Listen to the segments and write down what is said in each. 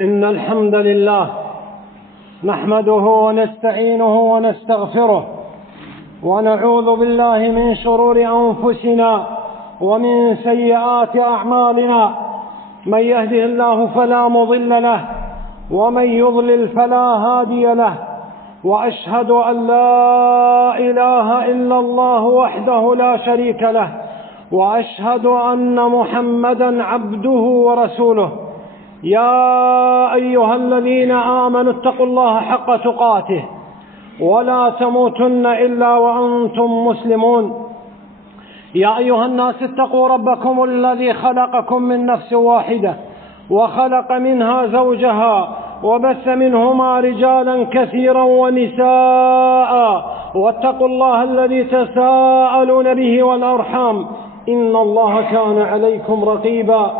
إن الحمد لله نحمده ونستعينه ونستغفره ونعوذ بالله من شرور أنفسنا ومن سيئات أعمالنا. من يهده الله فلا مضل له ومن يضلل فلا هادي له، وأشهد أن لا إله إلا الله وحده لا شريك له، وأشهد أن محمدا عبده ورسوله. يا أيها الذين آمنوا اتقوا الله حق تقاته ولا تموتن إلا وأنتم مسلمون. يا أيها الناس اتقوا ربكم الذي خلقكم من نفس واحدة وخلق منها زوجها وبث منهما رجالا كثيرا ونساء، واتقوا الله الذي تساءلون به والأرحام إن الله كان عليكم رقيبا.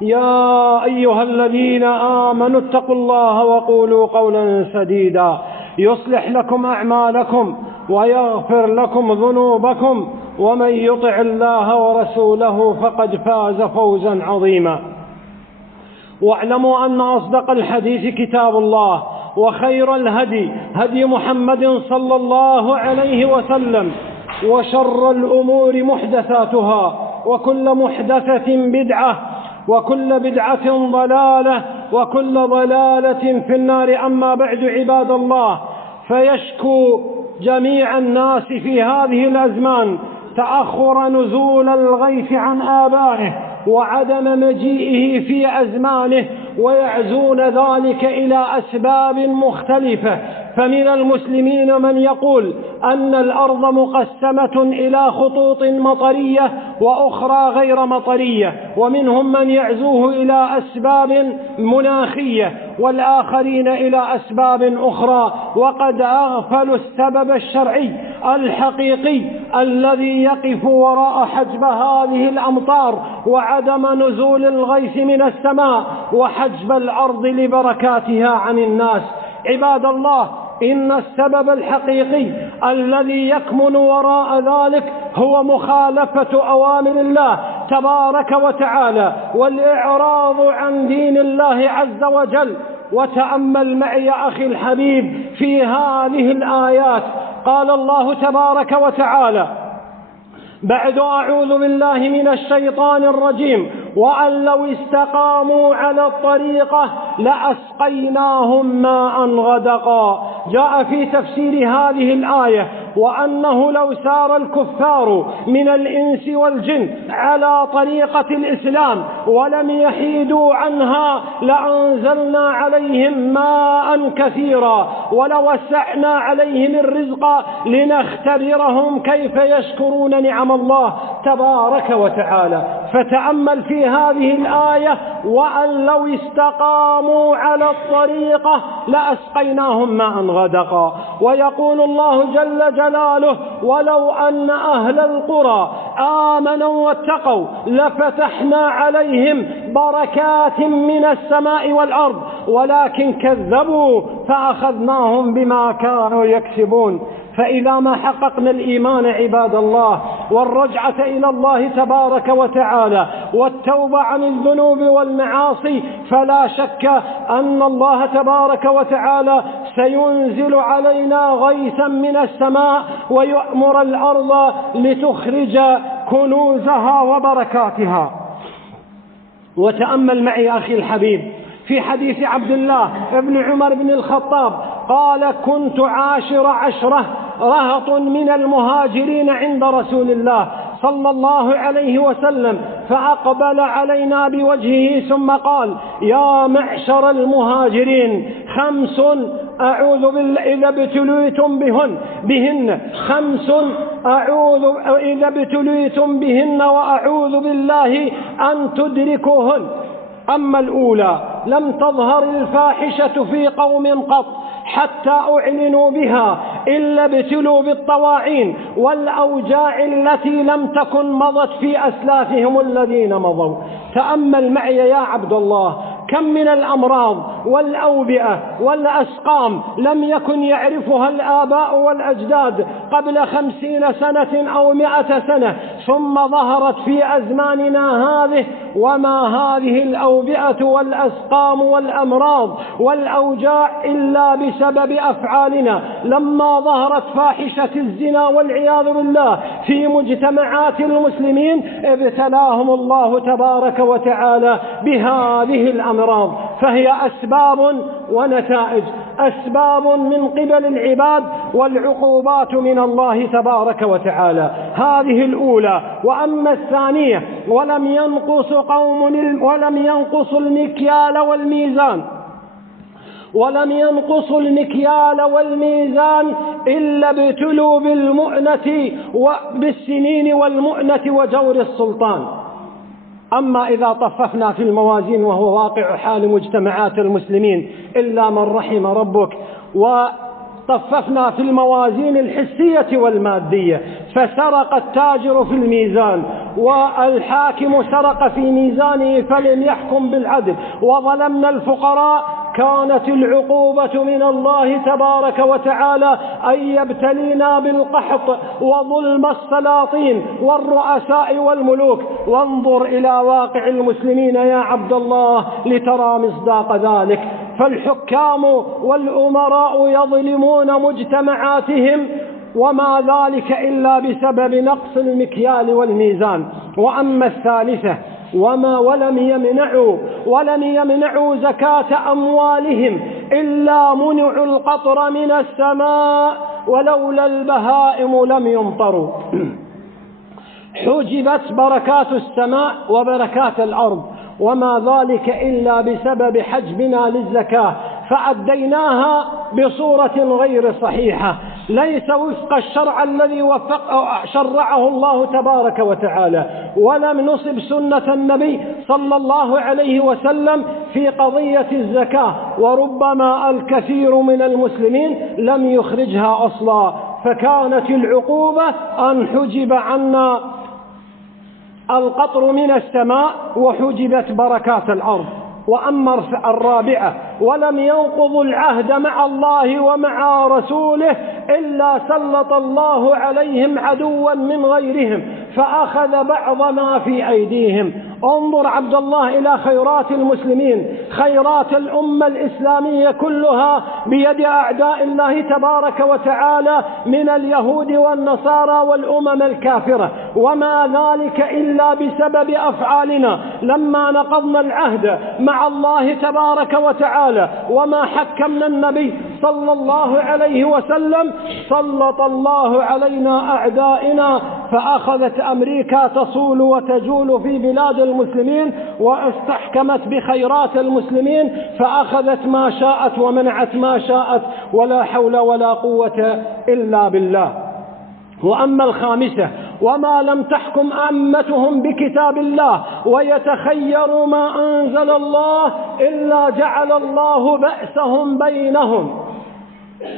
يا أيها الذين آمنوا اتقوا الله وقولوا قولا سديدا يصلح لكم أعمالكم ويغفر لكم ذنوبكم، ومن يطع الله ورسوله فقد فاز فوزا عظيما. واعلموا أن أصدق الحديث كتاب الله، وخير الهدي هدي محمد صلى الله عليه وسلم، وشر الأمور محدثاتها، وكل محدثة بدعة، وكل بدعة ضلالة، وكل ضلالة في النار. أما بعد، عباد الله، فيشكو جميع الناس في هذه الأزمان تأخر نزول الغيث عن آبائه وعدم مجيئه في أزمانه، ويعزون ذلك إلى أسباب مختلفة. فمن المسلمين من يقول أن الأرض مقسمة إلى خطوط مطرية وأخرى غير مطرية، ومنهم من يعزوه إلى أسباب مناخية، والآخرين إلى أسباب أخرى، وقد أغفلوا السبب الشرعي الحقيقي الذي يقف وراء حجب هذه الأمطار وعدم نزول الغيث من السماء وحجب الأرض لبركاتها عن الناس. عباد الله، إن السبب الحقيقي الذي يكمن وراء ذلك هو مخالفة أوامر الله تبارك وتعالى والإعراض عن دين الله عز وجل. وتأمل معي أخي الحبيب في هذه الآيات. قال الله تبارك وتعالى بعد: أعوذ بالله من الشيطان الرجيم: وأن لو استقاموا على الطريقة لأسقيناهم ماء غدقا. جاء في تفسير هذه الآية وأنه لو سار الكفار من الإنس والجن على طريقة الإسلام ولم يحيدوا عنها لأنزلنا عليهم ماء كثيرا ولوسعنا عليهم الرزق لنختبرهم كيف يشكرون نعم الله تبارك وتعالى. فتأمل في هذه الآية: وأن لو استقاموا على الطريقة لأسقيناهم ماء غدقا. ويقول الله جل جلاله: ولو أن أهل القرى آمنوا واتقوا لفتحنا عليهم بركات من السماء والأرض ولكن كذبوا فأخذناهم بما كانوا يكسبون. فإذا ما حققنا الإيمان عباد الله والرجعة إلى الله تبارك وتعالى والتوبة عن الذنوب والمعاصي، فلا شك أن الله تبارك وتعالى سينزل علينا غيثا من السماء ويؤمر الأرض لتخرج كنوزها وبركاتها. وتأمل معي أخي الحبيب في حديث عبد الله بن عمر بن الخطاب قال: كنت عاشر عشرة رهط من المهاجرين عند رسول الله صلى الله عليه وسلم، فأقبل علينا بوجهه ثم قال: يا معشر المهاجرين، خمس أعوذ بالله إذا ابتليتم بهن خمس إذا ابتليتم بهن وأعوذ بالله أن تدركوهن. أما الأولى: لم تظهر الفاحشة في قوم قط حتى أعلنوا بها إلا ابتلوا بالطواعين والأوجاع التي لم تكن مضت في أسلافهم الذين مضوا. تأمل معي يا عبد الله كم من الأمراض والأوبئة والأسقام لم يكن يعرفها الآباء والأجداد قبل 50 سنة أو 100 سنة، ثم ظهرت في أزماننا هذه. وما هذه الأوبئة والأسقام والأمراض والأوجاع إلا بسبب أفعالنا. لما ظهرت فاحشة الزنا والعياذ بالله في مجتمعات المسلمين ابتلاهم الله تبارك وتعالى بهذه الأمراض، فهي أسباب ونتائج، أسباب من قبل العباد والعقوبات من الله تبارك وتعالى. هذه الأولى. وأما الثانية: ولم ينقصوا المكيال والميزان إلا ابتلوا بالسنين والمؤنة وجور السلطان. أما إذا طففنا في الموازين، وهو واقع حال مجتمعات المسلمين إلا من رحم ربك، وطففنا في الموازين الحسية والمادية، فسرق التاجر في الميزان والحاكم سرق في ميزانه فلم يحكم بالعدل، وظلمنا الفقراء، كانت العقوبة من الله تبارك وتعالى أن يبتلينا بالقحط وظلم السلاطين والرؤساء والملوك. وانظر إلى واقع المسلمين يا عبد الله لترى مصداق ذلك، فالحكام والأمراء يظلمون مجتمعاتهم، وما ذلك إلا بسبب نقص المكيال والميزان. وأما الثالثة: ولم يمنعوا زكاة أموالهم إلا منعوا القطر من السماء ولولا البهائم لم يمطروا. حجبت بركات السماء وبركات الأرض، وما ذلك إلا بسبب حجبنا للزكاة، فأديناها بصورة غير صحيحة، ليس وفق الشرع الذي شرعه الله تبارك وتعالى. ولم نصب سنة النبي صلى الله عليه وسلم في قضية الزكاة، وربما الكثير من المسلمين لم يخرجها أصلا، فكانت العقوبة أن حجب عنا القطر من السماء وحجبت بركات الأرض. وأما الرابعة: ولم ينقضوا العهد مع الله ومع رسوله إلا سلط الله عليهم عدوا من غيرهم فأخذ بعض ما في أيديهم. انظر عبد الله إلى خيرات المسلمين، خيرات الأمة الإسلامية كلها بيد أعداء الله تبارك وتعالى من اليهود والنصارى والأمم الكافرة، وما ذلك إلا بسبب أفعالنا. لما نقضنا العهد مع الله تبارك وتعالى وما حكمنا النبي صلى الله عليه وسلم، سلط الله علينا أعدائنا، فأخذت أمريكا تصول وتجول في بلاد المسلمين واستحكمت بخيرات المسلمين، فأخذت ما شاءت ومنعت ما شاءت، ولا حول ولا قوة إلا بالله. وأما الخامسة: وما لم تحكم أمتهم بكتاب الله ويتخيروا ما أنزل الله إلا جعل الله بأسهم بينهم.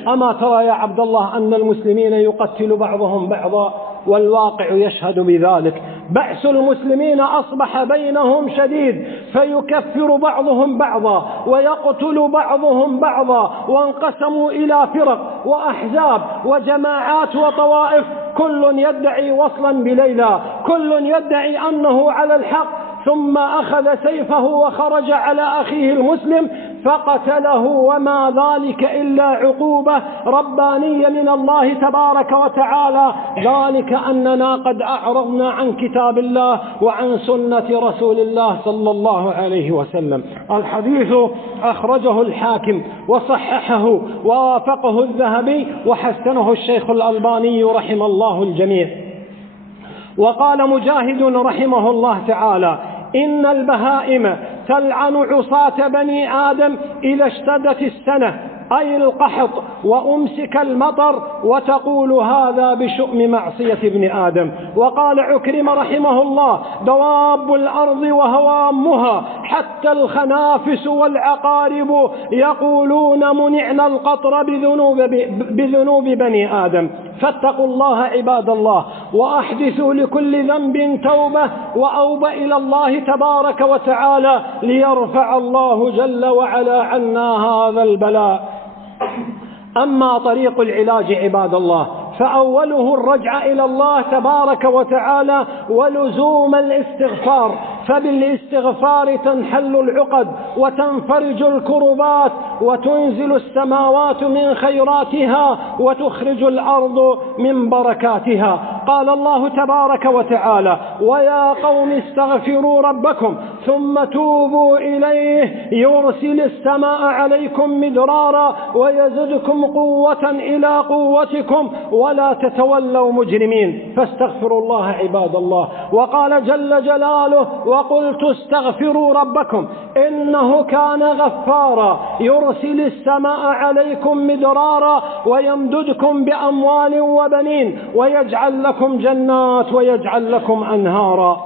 أما ترى يا عبد الله أن المسلمين يقتل بعضهم بعضا، والواقع يشهد بذلك. بأس المسلمين أصبح بينهم شديد، فيكفر بعضهم بعضا ويقتل بعضهم بعضا، وانقسموا إلى فرق وأحزاب وجماعات وطوائف، كل يدعي وصلا بليلى، كل يدعي أنه على الحق، ثم أخذ سيفه وخرج على أخيه المسلم فقتله، وما ذلك إلا عقوبة ربانية من الله تبارك وتعالى، ذلك أننا قد أعرضنا عن كتاب الله وعن سنة رسول الله صلى الله عليه وسلم. الحديث أخرجه الحاكم وصححه ووافقه الذهبي وحسنه الشيخ الألباني رحمه الله الجميع. وقال مجاهد رحمه الله تعالى: إن البهائم تلعن عصاة بني آدم إذا اشتدت السنة، أي القحط، وأمسك المطر، وتقول هذا بشؤم معصية ابن آدم. وقال عكرمة رحمه الله: دواب الأرض وهوامها حتى الخنافس والعقارب يقولون منعنا القطر بذنوب بني آدم. فاتقوا الله عباد الله، وأحدثوا لكل ذنب توبة وأوبة إلى الله تبارك وتعالى ليرفع الله جل وعلا عنا هذا البلاء. أما طريق العلاج عباد الله فأوله الرجعة إلى الله تبارك وتعالى ولزوم الاستغفار، فبالاستغفار تنحل العقد وتنفرج الكربات وتنزل السماوات من خيراتها وتخرج الأرض من بركاتها. قال الله تبارك وتعالى: ويا قوم استغفروا ربكم ثم توبوا إليه يرسل السماء عليكم مدرارا ويزدكم قوة إلى قوتكم ولا تتولوا مجرمين. فاستغفروا الله عباد الله. وقال جل جلاله: وقلت استغفروا ربكم إنه كان غفارا يرسل السماء عليكم مدرارا ويمددكم بأموال وبنين ويجعل لكم جنات ويجعل لكم أنهارا.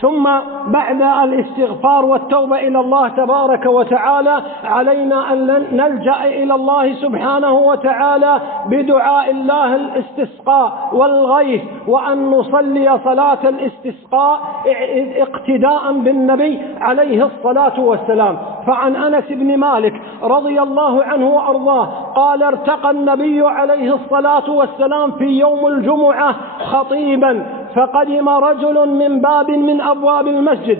ثم بعد الاستغفار والتوبة إلى الله تبارك وتعالى علينا أن نلجأ إلى الله سبحانه وتعالى بدعاء الله الاستسقاء والغيث، وأن نصلي صلاة الاستسقاء اقتداء بالنبي عليه الصلاة والسلام. فعن أنس بن مالك رضي الله عنه وأرضاه قال: ارتقى النبي عليه الصلاة والسلام في يوم الجمعة خطيبا، فقدم رجل من باب من أبواب المسجد،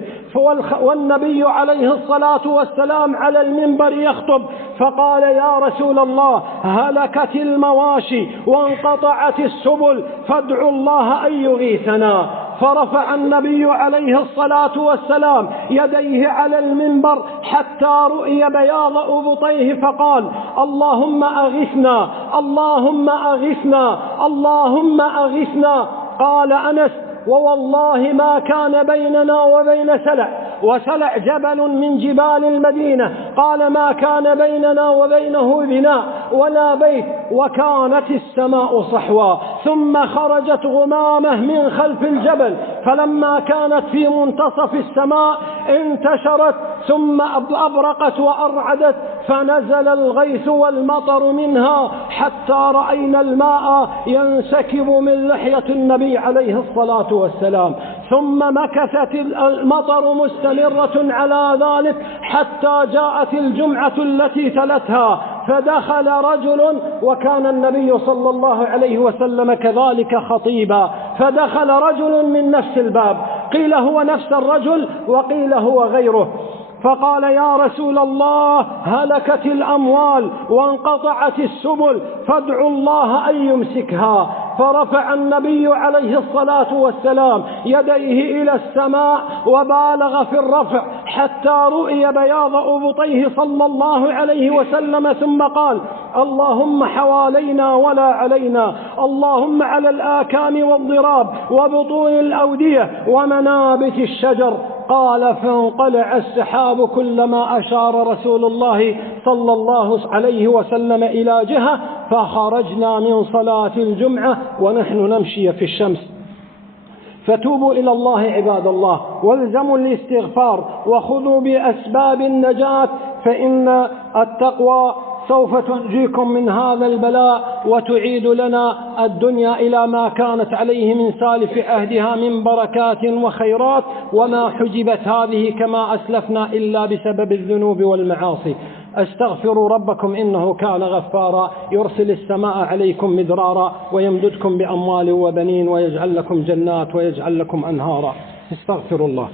والنبي عليه الصلاة والسلام على المنبر يخطب، فقال: يا رسول الله، هلكت المواشي وانقطعت السبل فادعوا الله أن يغيثنا. فرفع النبي عليه الصلاة والسلام يديه على المنبر حتى رؤي بياض أبطيه فقال: اللهم أغثنا، اللهم أغثنا، اللهم أغثنا. قال أنس: ووالله ما كان بيننا وبين سلع، وسلع جبل من جبال المدينة، قال: ما كان بيننا وبينه بناء ولا بيت، وكانت السماء صحوا. ثم خرجت غمامة من خلف الجبل، فلما كانت في منتصف السماء انتشرت ثم أبرقت وأرعدت، فنزل الغيث والمطر منها حتى رأينا الماء ينسكب من لحية النبي عليه الصلاة والسلام. ثم مكثت المطر مستمرة على ذلك حتى جاءت الجمعة التي تلتها، فدخل رجل، وكان النبي صلى الله عليه وسلم كذلك خطيبا، فدخل رجل من نفس الباب، قيل هو نفس الرجل وقيل هو غيره، فقال: يا رسول الله، هلكت الأموال وانقطعت السبل فادعوا الله أن يمسكها. فرفع النبي عليه الصلاة والسلام يديه إلى السماء وبالغ في الرفع حتى رؤي بياض أبطيه صلى الله عليه وسلم، ثم قال: اللهم حوالينا ولا علينا، اللهم على الآكام والضراب وبطون الأودية ومنابت الشجر. قال: فانقلع السحاب كلما أشار رسول الله صلى الله عليه وسلم إلى جهة، فخرجنا من صلاة الجمعة ونحن نمشي في الشمس. فتوبوا إلى الله عباد الله، والزموا الاستغفار، وخذوا بأسباب النجاة، فإن التقوى سوف تنجيكم من هذا البلاء وتعيد لنا الدنيا إلى ما كانت عليه من سالف عهدها من بركات وخيرات، وما حجبت هذه كما أسلفنا إلا بسبب الذنوب والمعاصي. استغفروا ربكم إنه كان غفارا يرسل السماء عليكم مدرارا ويمددكم بأموال وبنين ويجعل لكم جنات ويجعل لكم أنهارا. استغفروا الله.